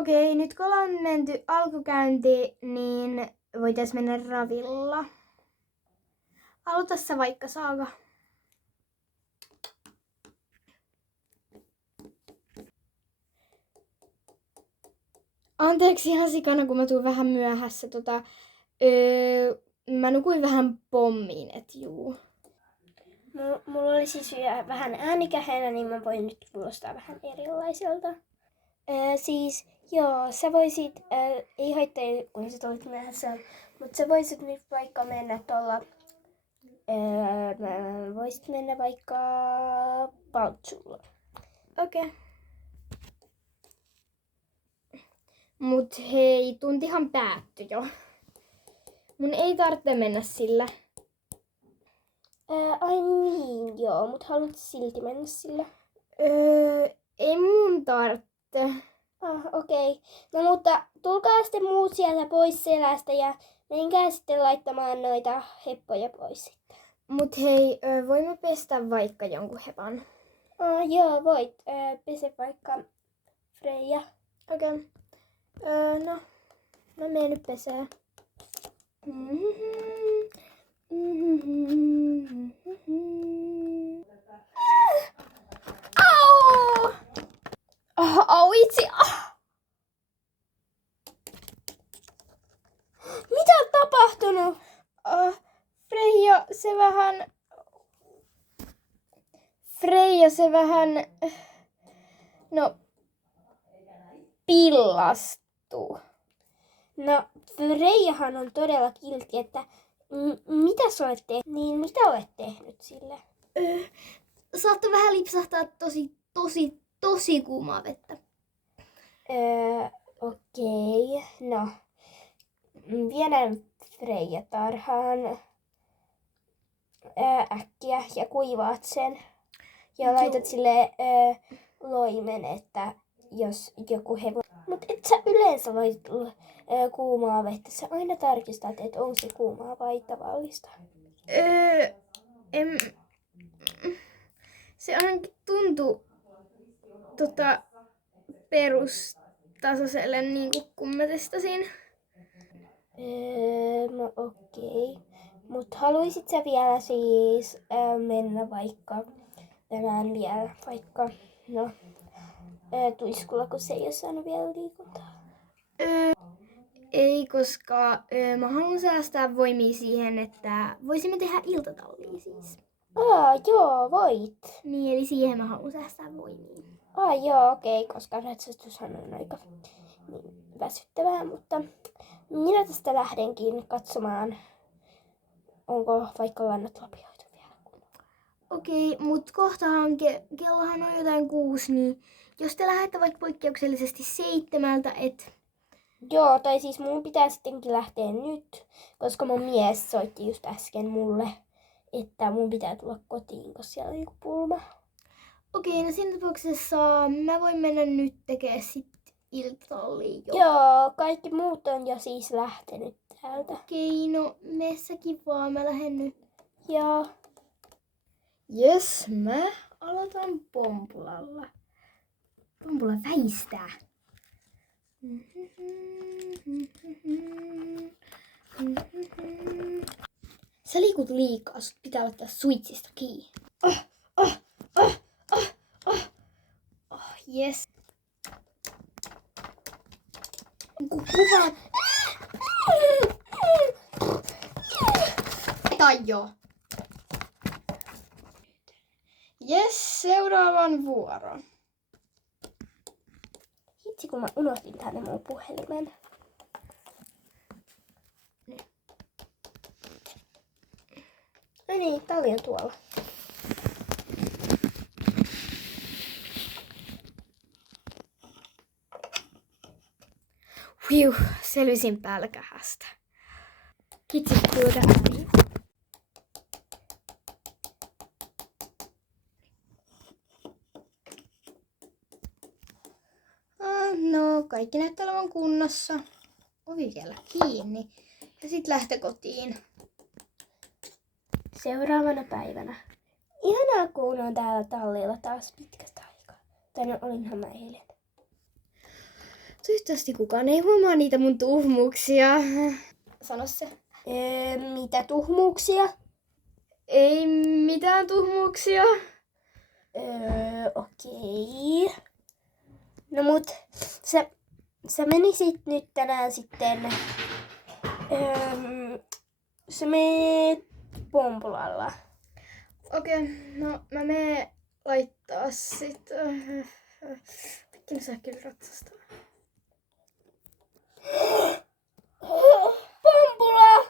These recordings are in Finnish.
Okei, nyt kun ollaan menty alkukäyntiin, niin voitais mennä ravilla. Aloita sä vaikka, Saaga. Anteeksi ihan sikana, kun mä tuun vähän myöhässä. Mä nukuin vähän pommiin, et juu. Mulla oli siis vähän äänikäheenä, niin mä voin nyt kuulostaa vähän erilaiselta. Sä voisit, ei haittaa kun sä tulit myöhässä, mutta sä voisit nyt vaikka mennä tuolla, voisit mennä vaikka Paltsulla. Okei. Mut hei, tuntihan päättyi jo. Mun ei tarvitse mennä sillä. Ai niin, joo, mut haluat silti mennä sillä? Ei mun tarvitse. Okei. No mutta tulkaa sitten muut sieltä pois selästä ja menkää sitten laittamaan noita heppoja pois sitten. Mut hei, voimme pestä vaikka jonkun hepan. Joo, voit. Pese vaikka Freija. Okei. No, mä menen nyt pesee. Au! Au itse! Mitä on tapahtunut? Freija, se vähän... No, pillastuu. No, Freijahan on todella kiltti, että mitä sä olet tehnyt? Niin, mitä olet tehnyt sille? Saatte vähän lipsahtaa tosi kuumaa vettä. Okei. No, viedään Freija tarhaan äkkiä ja kuivaat sen. Ja laitat sille loimen, että jos joku Mut et sä yleensä laitat kuumaa vettä. Sä aina tarkistat, että onko se kuumaa vai tavallista. Se ainakin tuntuu perustasoiselle niinku kun mä testasin. No okei. Mut haluisit sä vielä siis mennä vaikka tänään vielä vaikka tuiskulla, kun se ei ole saanut vielä liikuntaa? Ei, koska mä haluan säästää voimia siihen, että voisimme tehdä iltatallia siis. Joo, voit. Niin, eli siihen mä haluan säästää voimia. Joo, okei, koska ratsastushan on aika väsyttävää, mutta minä tästä lähdenkin katsomaan, onko vaikka lannat lapioitu vielä kunnolla. Okei, mut kohtahan kellohan on jotain 6, niin jos te lähdette vaikka poikkeuksellisesti 7, Joo, tai siis mun pitää sittenkin lähteä nyt, koska mun mies soitti just äsken mulle, että mun pitää tulla kotiin, koska siellä on joku pulma. Okei, no siinä tapauksessa mä voin mennä nyt tekemään sit iltatalliin jo. Joo, kaikki muut on jo siis lähtenyt täältä. Okei, no messäkin vaan, mä lähden nyt. Joo. Jes, mä aloitan Pompulalla. Pompula väistää. Sä liikut liikaa, sut pitää laittaa switchista kiinni. Jes. Kuva. Tajo. Jes, seuraavan vuoro. Hitsi, kun mä unohdin tänne mun puhelimen. No niin, tää oli jo tuolla. Selvisin pälkähästä. Kitsi kuuda ääni. No, kaikki näyttää olevan kunnossa. Ovi vielä kiinni. Ja sit lähtee kotiin. Seuraavana päivänä. Ihanaa, kun on täällä tallilla taas pitkästä aikaa. Tai no, olinhan mä eilen. Toivottavasti kukaan ei huomaa niitä mun tuhmuuksia. Sano se. Mitä tuhmuuksia? Ei mitään tuhmuuksia. Okei. No mut sä menisit nyt tänään sitten... sä menet Pompulalla. Okei, no mä menen laittaa sit... Pikin sä kyllä ratsastaa. Pompula!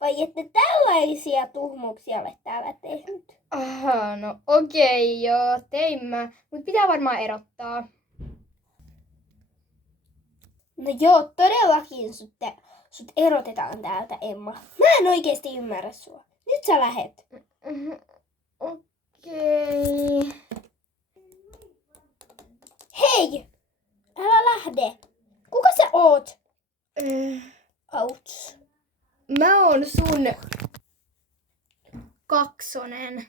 Vai että tällaisia tuhmuuksia olet täällä tehnyt? Aha, no okei, joo, tein mä. Mut pitää varmaan erottaa. No joo, todellakin sut erotetaan täältä, Emma. Mä en oikeesti ymmärrä sua. Nyt sä lähet. Okei. Hei! Älä lähde. Kuka sä oot? Ouch. Mä oon sun kaksonen.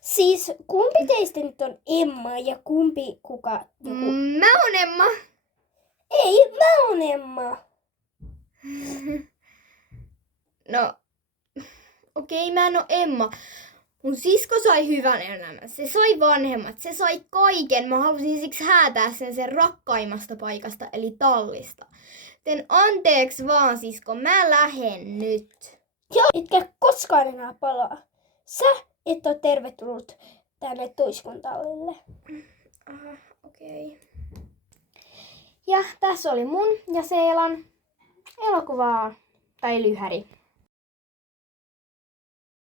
Siis kumpi teistä nyt on Emma ja kumpi kuka joku? Mä oon Emma. Ei, mä oon Emma. No, okei, mä en oo Emma. Mun sisko sai hyvän elämän. Se sai vanhemmat. Se sai kaiken. Mä halusin siksi häätää sen rakkaimmasta paikasta, eli tallista. Joten anteeksi vaan, sisko. Mä lähen nyt. Joo, etkä koskaan enää palaa. Sä et oo tervetullut tänne Tuiskun-tallille. Aha, okei. Ja tässä oli mun ja Seelan elokuvaa tai lyhäri.